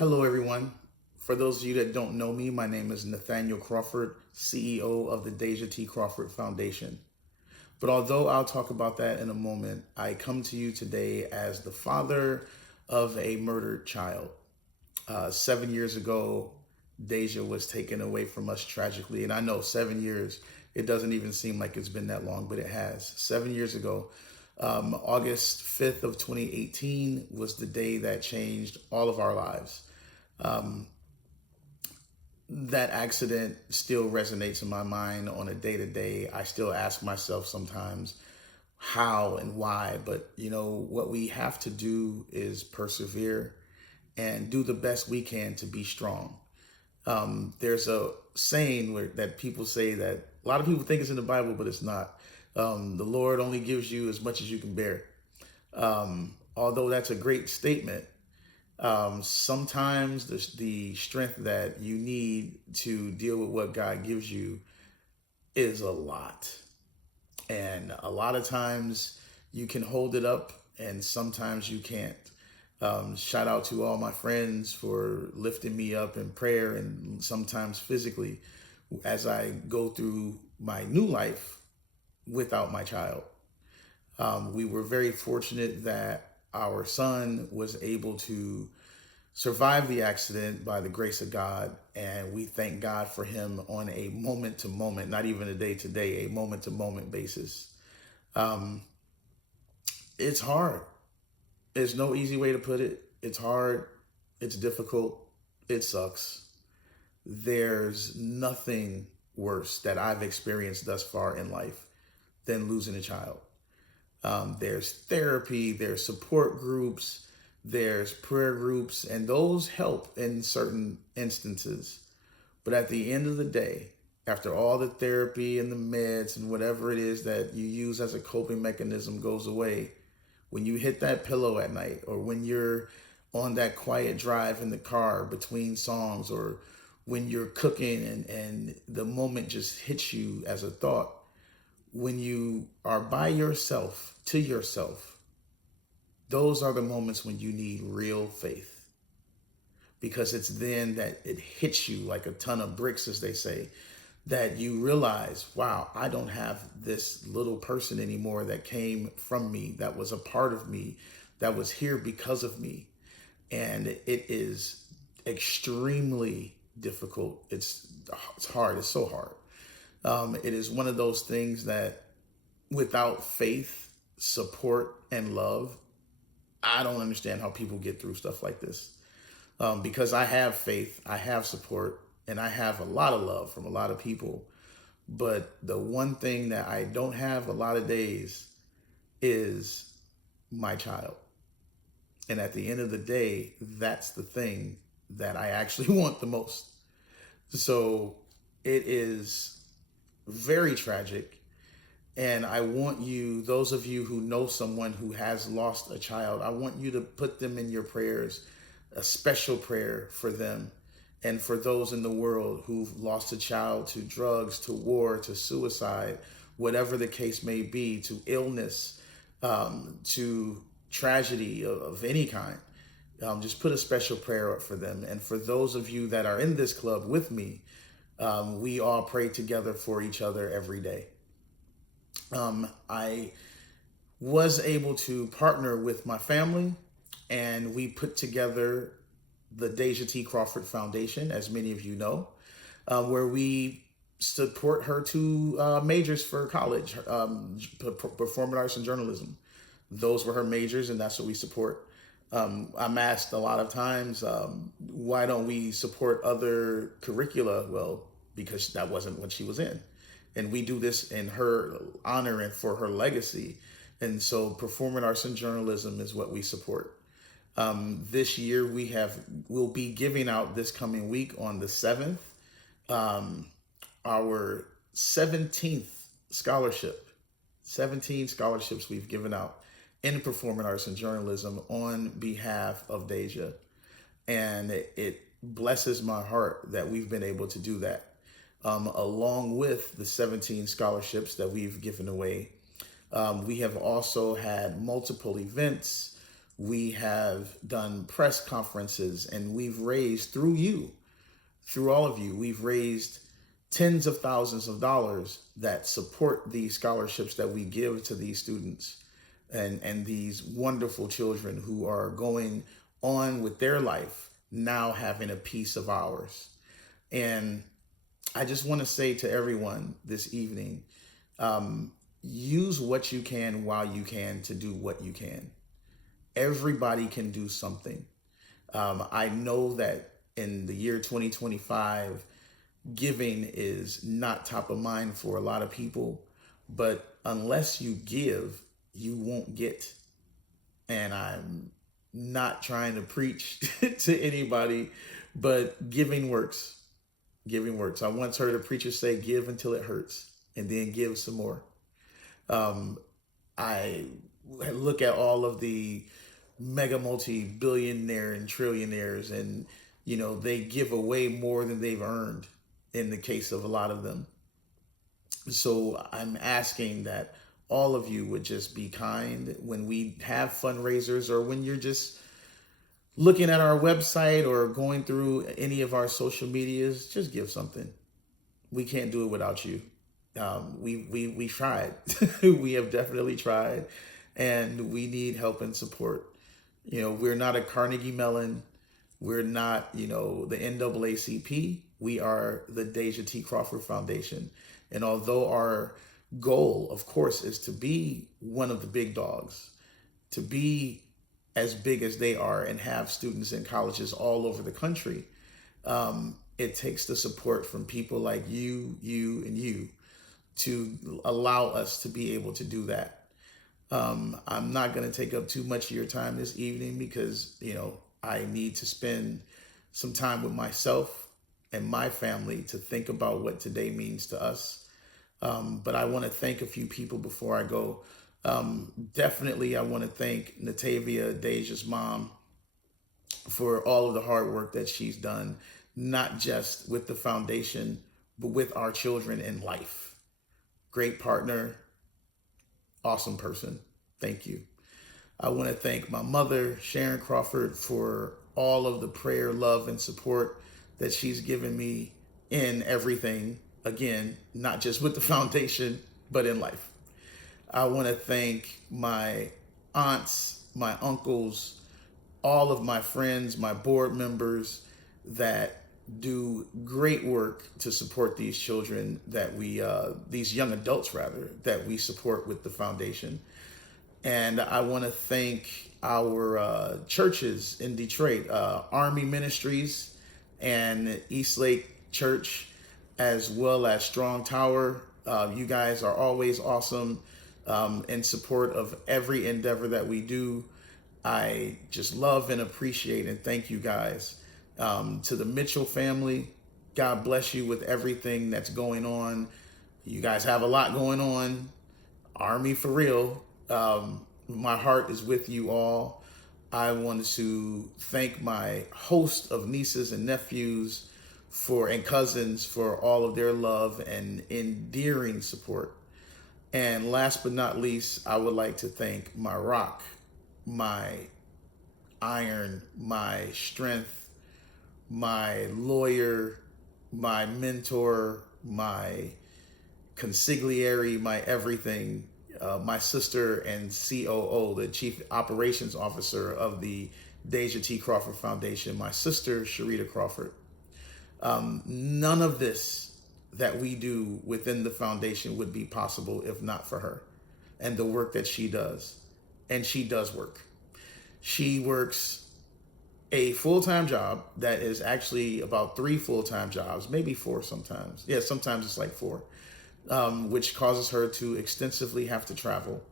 Hello, everyone. For those of you that don't know me, my name is Nathaniel Crawford, CEO of the Deja T. Crawford Foundation. But although I'll talk about that in a moment, I come to you today as the father of a murdered child. 7 years ago, Deja was taken away from us tragically. And I know 7 years, it doesn't even seem like it's been that long, but it has. 7 years ago, August 5th of 2018 was the day that changed all of our lives. That accident still resonates in my mind on a day to day. I still ask myself sometimes how and why, but what we have to do is persevere and do the best we can to be strong. There's a saying that people say that a lot of people think it's in the Bible, but it's not. The Lord only gives you as much as you can bear. Although that's a great statement, sometimes the strength that you need to deal with what God gives you is a lot. And a lot of times you can hold it up and sometimes you can't. Shout out to all my friends for lifting me up in prayer and sometimes physically as I go through my new life without my child. We were very fortunate that our son was able to survive the accident by the grace of God. And we thank God for him on a moment to moment, not even a day to day, a moment to moment basis. It's hard. There's no easy way to put it. It's hard. It's difficult. It sucks. There's nothing worse that I've experienced thus far in life than losing a child. There's therapy, there's support groups, there's prayer groups, and those help in certain instances. But at the end of the day, after all the therapy and the meds and whatever it is that you use as a coping mechanism goes away, when you hit that pillow at night, or when you're on that quiet drive in the car between songs, or when you're cooking and the moment just hits you as a thought, when you are by yourself, to yourself, those are the moments when you need real faith. Because it's then that it hits you like a ton of bricks, as they say, that you realize, wow, I don't have this little person anymore that came from me, that was a part of me, that was here because of me. And it is extremely difficult. It's hard. It's so hard. It is one of those things that without faith, support, and love, I don't understand how people get through stuff like this. Because I have faith, I have support, and I have a lot of love from a lot of people. But the one thing that I don't have a lot of days is my child. And at the end of the day, that's the thing that I actually want the most. So it is very tragic. And I want you, those of you who know someone who has lost a child, I want you to put them in your prayers, a special prayer for them and for those in the world who've lost a child to drugs, to war, to suicide, whatever the case may be, to illness, to tragedy of any kind. Just put a special prayer up for them. And for those of you that are in this club with me, we all pray together for each other every day. I was able to partner with my family, and we put together the Deja T. Crawford Foundation, as many of you know, where we support her to majors for college, performing arts and journalism. Those were her majors, and that's what we support. I'm asked a lot of times, why don't we support other curricula? Well, because that wasn't what she was in. And we do this in her honor and for her legacy. And so performing arts and journalism is what we support. This year we'll be giving out this coming week on the 7th, our 17th scholarship. 17 scholarships we've given out in performing arts and journalism on behalf of Deja. And it blesses my heart that we've been able to do that. Along with the 17 scholarships that we've given away, we have also had multiple events. We have done press conferences, and we've raised through all of you, we've raised tens of thousands of dollars that support the scholarships that we give to these students and these wonderful children who are going on with their life, now having a piece of ours. And I just want to say to everyone this evening, use what you can while you can to do what you can. Everybody can do something. I know that in the year 2025, giving is not top of mind for a lot of people, but unless you give, you won't get. And I'm not trying to preach to anybody, but giving works. Giving works. I once heard a preacher say, give until it hurts, and then give some more. I look at all of the mega multi-billionaire and trillionaires, and they give away more than they've earned in the case of a lot of them. So I'm asking that all of you would just be kind when we have fundraisers, or when you're just looking at our website or going through any of our social medias. Just give something. We can't do it without you. We tried. We have definitely tried, and we need help and support. We're not a Carnegie Mellon. We're not, the NAACP. We are the Deja T. Crawford Foundation. And although our goal, of course, is to be one of the big dogs, to be as big as they are and have students in colleges all over the country, it takes the support from people like you, and you to allow us to be able to do that. I'm not going to take up too much of your time this evening because, I need to spend some time with myself and my family to think about what today means to us. But I want to thank a few people before I go. Definitely, I want to thank Natavia, Deja's mom, for all of the hard work that she's done, not just with the foundation, but with our children in life. Great partner, awesome person. Thank you. I want to thank my mother, Sharon Crawford, for all of the prayer, love, and support that she's given me in everything. Again, not just with the foundation, but in life. I want to thank my aunts, my uncles, all of my friends, my board members that do great work to support these children that these young adults rather, that we support with the foundation. And I want to thank our churches in Detroit, Army Ministries and Eastlake Church, as well as Strong Tower. You guys are always awesome in support of every endeavor that we do. I just love and appreciate and thank you guys. To the Mitchell family, God bless you with everything that's going on. You guys have a lot going on. Army for real. My heart is with you all. I wanted to thank my host of nieces and nephews and cousins for all of their love and endearing support. And last but not least, I would like to thank my rock, my iron, my strength, my lawyer, my mentor, my consigliere, my everything, my sister and COO, the Chief Operations Officer of the Deja T. Crawford Foundation, my sister, Sharita Crawford. None of this that we do within the foundation would be possible if not for her and the work that she does. And she does work. She works a full-time job that is actually about 3 full-time jobs, maybe 4 sometimes. Yeah, sometimes it's like 4, which causes her to extensively have to travel.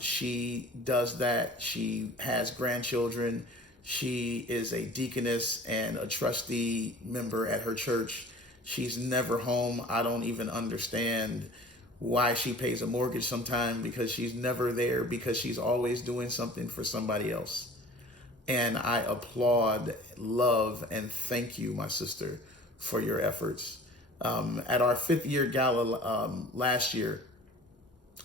She does that. She has grandchildren. She is a deaconess and a trustee member at her church. She's never home. I don't even understand why she pays a mortgage sometime, because she's never there, because she's always doing something for somebody else. And I applaud, love, and thank you, my sister, for your efforts. At our 5th year gala last year,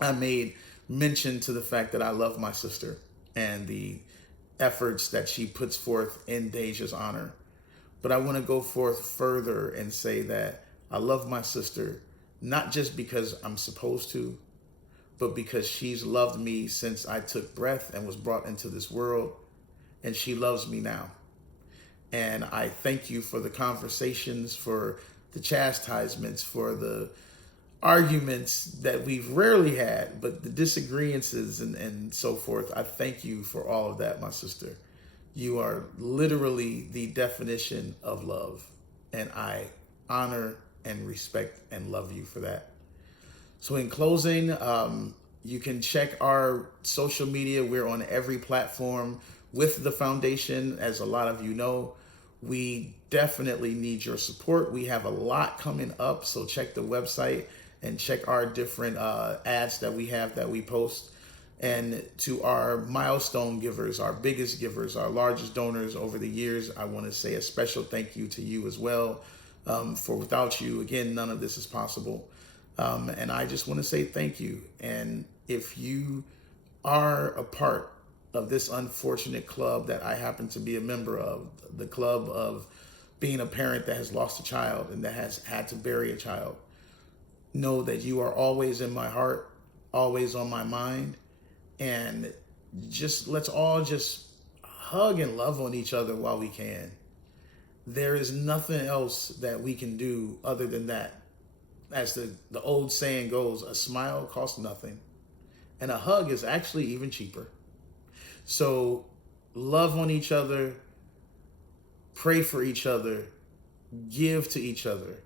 I made mention to the fact that I love my sister and the efforts that she puts forth in Deja's honor. But I want to go forth further and say that I love my sister, not just because I'm supposed to, but because she's loved me since I took breath and was brought into this world, and she loves me now. And I thank you for the conversations, for the chastisements, for the arguments that we've rarely had, but the disagreements and so forth. I thank you for all of that, my sister. You are literally the definition of love, and I honor and respect and love you for that. So in closing, you can check our social media. We're on every platform with the foundation. As a lot of you know, we definitely need your support. We have a lot coming up, so check the website and check our different ads that we have that we post. And to our milestone givers, our biggest givers, our largest donors over the years, I want to say a special thank you to you as well. For without you, again, none of this is possible. And I just want to say thank you. And if you are a part of this unfortunate club that I happen to be a member of, the club of being a parent that has lost a child and that has had to bury a child, know that you are always in my heart, always on my mind. And just let's all just hug and love on each other while we can. There is nothing else that we can do other than that. As the old saying goes, a smile costs nothing. And a hug is actually even cheaper. So love on each other, pray for each other, give to each other,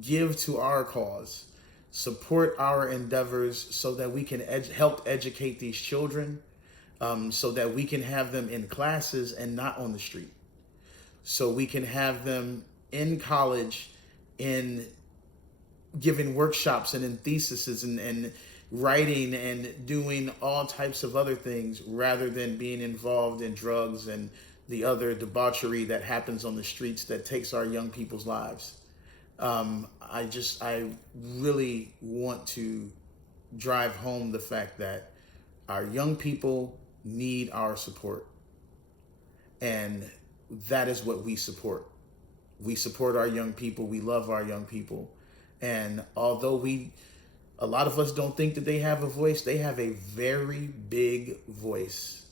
give to our cause, support our endeavors so that we can help educate these children, so that we can have them in classes and not on the street. So we can have them in college, in giving workshops and in theses and writing and doing all types of other things rather than being involved in drugs and the other debauchery that happens on the streets that takes our young people's lives. I really want to drive home the fact that our young people need our support. And that is what we support. We support our young people. We love our young people. And although a lot of us don't think that they have a voice, they have a very big voice.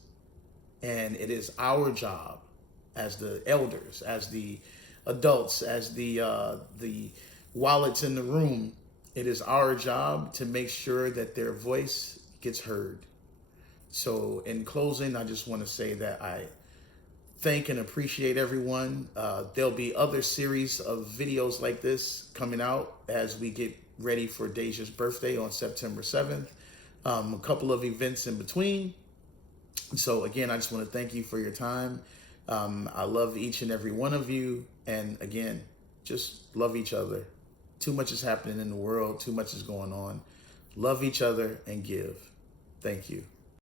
And it is our job as the elders, as the adults, as the wallets in the room, it is our job to make sure that their voice gets heard. So in closing, I just want to say that I thank and appreciate everyone. There'll be other series of videos like this coming out as we get ready for Deja's birthday on September 7th. A couple of events in between. So again, I just want to thank you for your time. I love each and every one of you. And again, just love each other. Too much is happening in the world. Too much is going on. Love each other and give. Thank you.